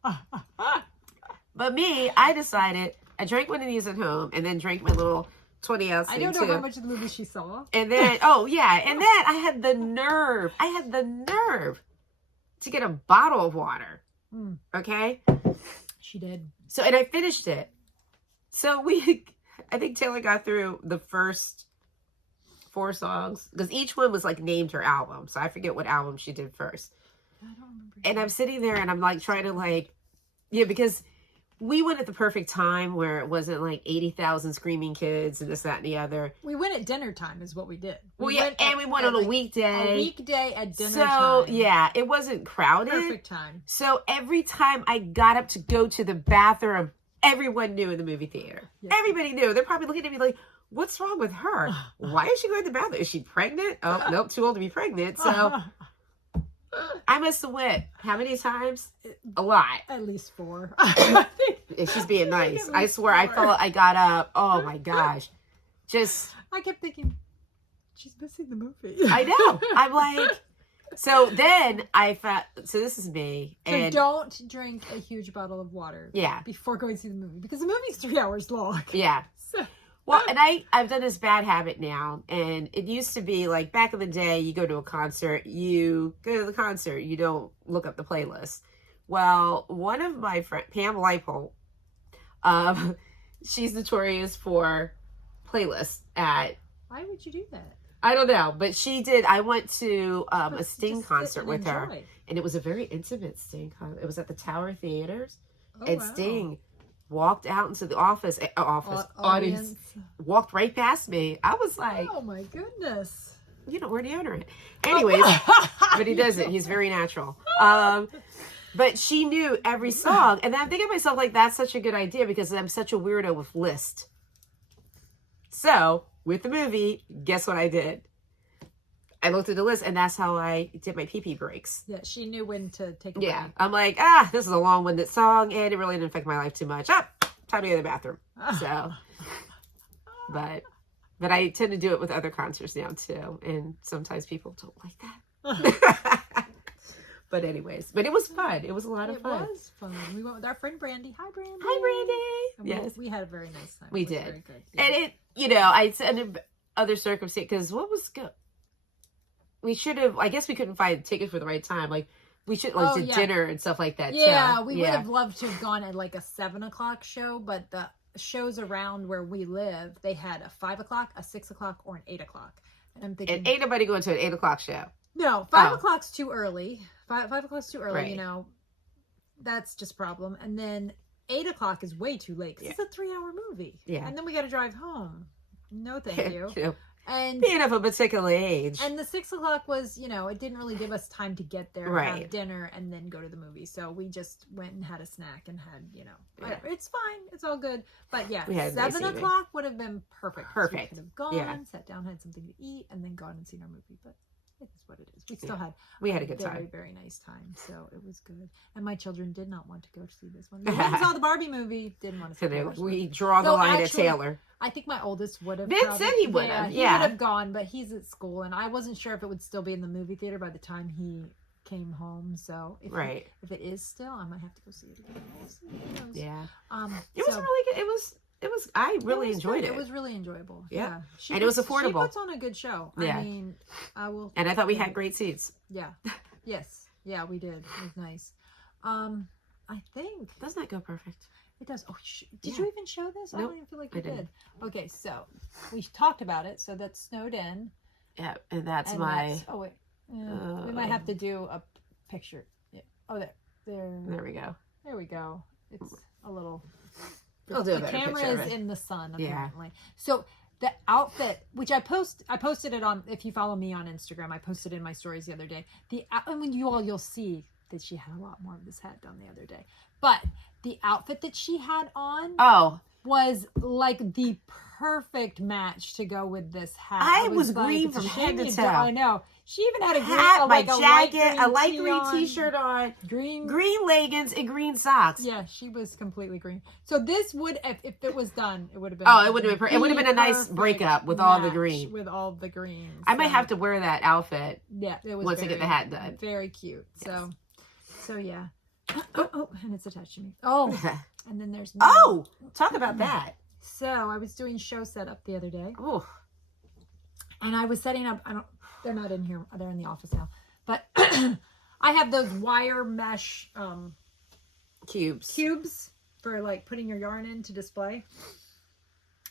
But me, I decided, I drank one of these at home and then drank my little 20-ounce thing, I don't know how much of the movie she saw. And then, oh yeah, and then I had the nerve to get a bottle of water. Okay? She did. So, and I finished it. So I think Taylor got through the first 4 songs because each one was like named her album. So I forget what album she did first. I don't remember. And I'm sitting there and I'm like trying to like, yeah, because we went at the perfect time where it wasn't like 80,000 screaming kids and this, that, and the other. We went at dinner time is what we did. We went on a weekday. A weekday at dinner time. So, yeah, it wasn't crowded. Perfect time. So every time I got up to go to the bathroom, everyone knew in the movie theater. Yeah. Everybody knew. They're probably looking at me like, what's wrong with her? Why is she going to the bathroom? Is she pregnant? Oh, nope, too old to be pregnant. So I must have went how many times? A lot. At least 4. She's being nice. I swear, 4. I felt I got up. Oh my gosh. I kept thinking, she's missing the movie. I know. I'm like, so then I found, so this is me. And so don't drink a huge bottle of water. Yeah. Before going to see the movie. Because the movie's 3 hours long. Yeah. So. Well, and I've done this bad habit now, and it used to be like back in the day, you go to a concert, you don't look up the playlist. Well, one of my friends, Pam Leipold, she's notorious for playlists at... Why would you do that? I don't know, but she did. I went to a Sting concert with her, and it was a very intimate Sting concert. It was at the Tower Theaters, and Sting walked out into the audience, walked right past me. I was like, oh my goodness. You know, where the owner it. Anyways, but he doesn't. He's very natural. But she knew every song. And then I'm thinking to myself, like, that's such a good idea because I'm such a weirdo with list. So, with the movie, guess what I did? I looked at the list, and that's how I did my pee-pee breaks. Yeah, she knew when to take a break. Yeah, I'm like, this is a long-winded song, and it really didn't affect my life too much. Time to go to the bathroom. So, but I tend to do it with other concerts now, too, and sometimes people don't like that. But anyways, but it was fun. It was a lot of fun. It was fun. We went with our friend Brandy. Hi, Brandy. Hi, Brandy. And yes. We had a very nice time. We did. Very good. Yeah. And it, you know, I said in other circumstances, because what was good? We should have, I guess we couldn't find tickets for the right time. Like, we should, like, dinner and stuff like that. Yeah, we would have loved to have gone at, like, a 7 o'clock show, but the shows around where we live, they had a 5 o'clock, a 6 o'clock, or an 8 o'clock. And I'm thinking... And ain't nobody going to an 8 o'clock show. No, 5 o'clock's too early. 5 o'clock's too early, right. You know. That's just a problem. And then 8 o'clock is way too late, because it's a 3-hour movie. Yeah. And then we got to drive home. No, thank you. And being of a particular age. And the 6 o'clock was, you know, it didn't really give us time to get there, have dinner, and then go to the movie. So we just went and had a snack and had, you know, it's fine. It's all good. But yeah, 7 o'clock would have been perfect. We could have gone, sat down, had something to eat, and then gone and seen our movie. But it is what it is. We still had a good time. Very, very nice time. So it was good. And my children did not want to go to see this one. They went and saw the Barbie movie. Didn't want to see it. We draw the line at Taylor. I think my oldest would have. Vince said he would have. He would have gone, but he's at school, and I wasn't sure if it would still be in the movie theater by the time he came home. So if it is still, I might have to go see it again. Yeah. It was really good. It was. I really enjoyed it. It was really enjoyable. Yeah. And it was affordable. She puts on a good show. Yeah. I mean, I will. And I thought we had great seats. Yeah. Yes. Yeah, we did. It was nice. I think. Doesn't that go perfect? It does. Oh, did you even show this? Nope, I don't even feel like you did. Okay, so we talked about it. So that's snowed in. Yeah, and that's oh wait, we might have to do a picture. Yeah. Oh, there we go. There we go. It's a little. I'll do a the better camera picture is of it. in the sun apparently. So the outfit, which I posted it on. If you follow me on Instagram, I posted it in my stories the other day. And when you'll see that she had a lot more of this hat done the other day, but. The outfit that she had on was like the perfect match to go with this hat. I was green from head to toe. I know. She even had a green hat, my jacket, a light green t-shirt on, green leggings, and green socks. Yeah, she was completely green. So this would, if it was done, it would have been. Oh, it would have been. It would have been a nice breakup with all the green. With all the greens. I might have to wear that outfit. Yeah, it was once I get the hat done. Very cute. Yes. So yeah. Oh, and it's attached to me. Oh, and then there's me. Oh, talk about that. So I was doing show setup the other day. Oh, and I was setting up. They're not in here. They're in the office now. But I have those wire mesh cubes for like putting your yarn in to display.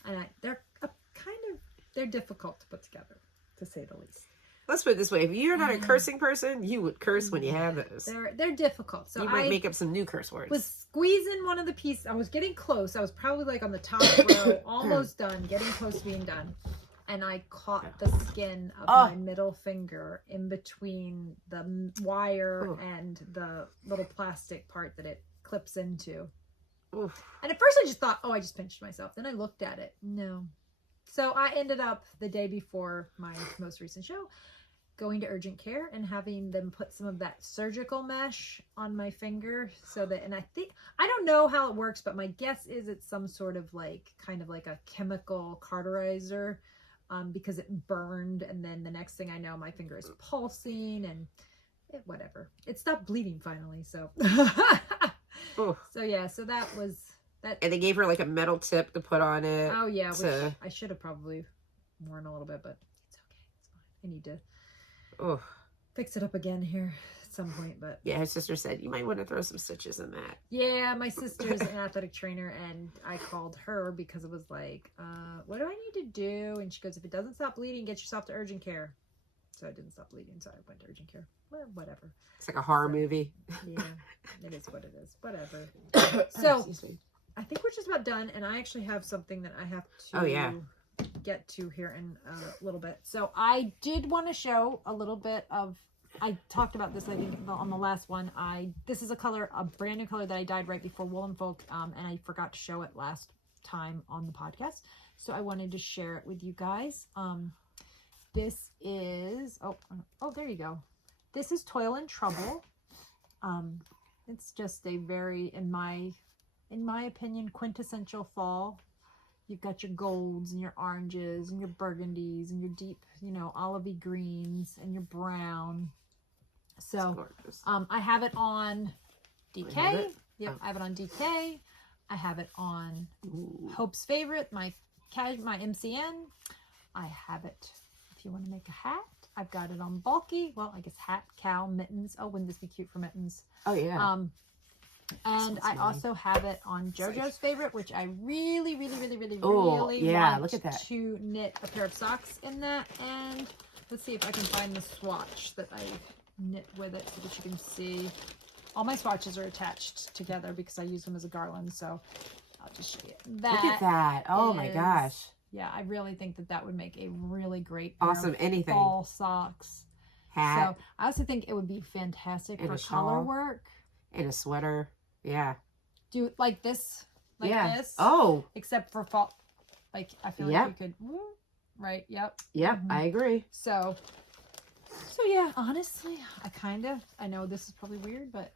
And they're difficult to put together, to say the least. Let's put it this way: if you're not a cursing person, you would curse when you have those. They're difficult. So you might make up some new curse words. Was squeezing one of the pieces. I was getting close. I was probably like on the top row, almost done, getting close to being done. And I caught the skin of my middle finger in between the wire and the little plastic part that it clips into. Oof. And at first I just thought, I just pinched myself. Then I looked at it. No. So I ended up the day before my most recent show going to urgent care and having them put some of that surgical mesh on my finger so that, and I don't know how it works, but my guess is it's some sort of kind of like a chemical cauterizer, because it burned. And then the next thing I know, my finger is pulsing and whatever. It stopped bleeding finally. So, so yeah, so that was that. And they gave her like a metal tip to put on it. Oh yeah, which I should have probably worn a little bit, but it's okay. It's fine. I need to fix it up again here at some point. But yeah, her sister said you might want to throw some stitches in that. Yeah, my sister's an athletic trainer, and I called her because it was like, what do I need to do? And she goes, if it doesn't stop bleeding, get yourself to urgent care. So it didn't stop bleeding, so I went to urgent care. Well, whatever. It's like a horror movie. Yeah, it is what it is. Whatever. So I think we're just about done, and I actually have something that I have to get to here in a little bit. So I did want to show a little bit of, I talked about this I think on the last one. This is a brand new color that I dyed right before Wool and Folk, and I forgot to show it last time on the podcast, so I wanted to share it with you guys. This is there you go. This is Toil and Trouble. It's just a very, in my opinion, quintessential fall. You've got your golds and your oranges and your burgundies and your deep, olivey greens and your brown. So I have it on DK. Yep, I have it on DK. I have it on Hope's Favorite, my MCN. I have it, if you want to make a hat, I've got it on Bulky. Well, I guess hat, cow, mittens. Oh, wouldn't this be cute for mittens? Oh, yeah. And I also have it on JoJo's Favorite, which I really want look at that. to knit a pair of socks in that. And let's see if I can find the swatch that I knit with it so that you can see. All my swatches are attached together because I use them as a garland. So I'll just show you that. Look at that. Oh my gosh. Yeah, I really think that would make a really great awesome anything fall socks. Hat. So I also think it would be fantastic for color work. And a sweater. Yeah. Do like this. Like this. Oh. Except for fall. Like, I feel like you could. Right. Yep. Yep. I agree. So yeah, honestly, I know this is probably weird, but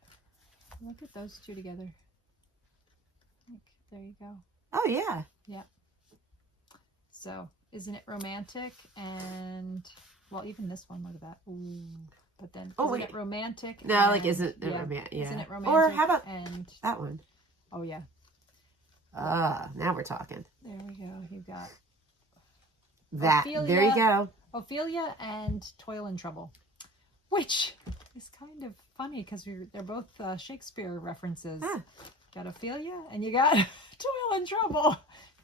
look at those two together. There you go. Oh, yeah. Yeah. So, isn't it romantic? And, well, even this one, look at that. Ooh. But then, isn't it romantic? No, isn't it romantic? Yeah. Isn't it romantic? Or how about that one? Oh, yeah. Now we're talking. There we go. You got that. Ophelia, there you go. Ophelia and Toil and Trouble, which is kind of funny because they're both Shakespeare references. Got Ophelia and you got Toil and Trouble.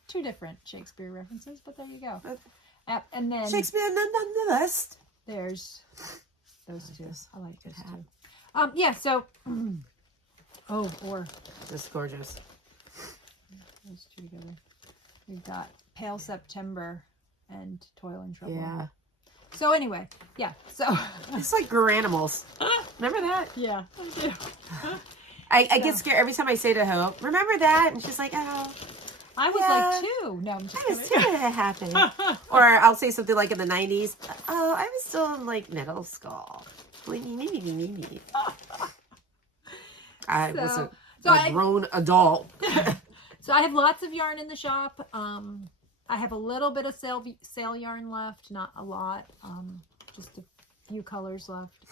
Two different Shakespeare references, but there you go. And then Shakespeare nonetheless. There's those two. I like those two. Yeah. So. This is gorgeous. Those two together. We've got Pale September and Toil and Trouble. Yeah. So anyway, yeah. So it's like Garanimals. Remember that? Yeah. I get scared every time I say to Hope, "Remember that?" And she's like, "Oh." I was like 2. No, I'm just I was 2 when it happened. Or I'll say something like in the 90s. Oh, I was still in like middle school. I was a grown adult. So I have lots of yarn in the shop. I have a little bit of sale yarn left, not a lot. Just a few colors left.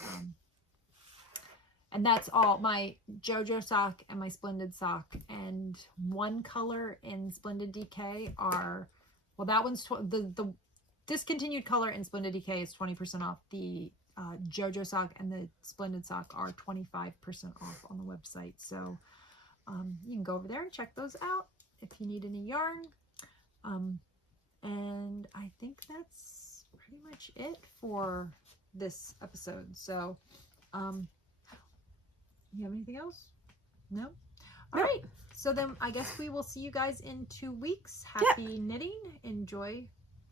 And that's all. My JoJo sock and my Splendid sock and one color in Splendid DK are, well, that one's the discontinued color in Splendid DK is 20% off. The JoJo sock and the Splendid sock are 25% off on the website. So you can go over there and check those out if you need any yarn. And I think that's pretty much it for this episode. So you have anything else? No? All right. So then I guess we will see you guys in 2 weeks. Happy knitting. Enjoy.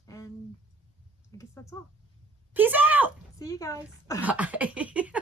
And I guess that's all. Peace out. See you guys. Bye.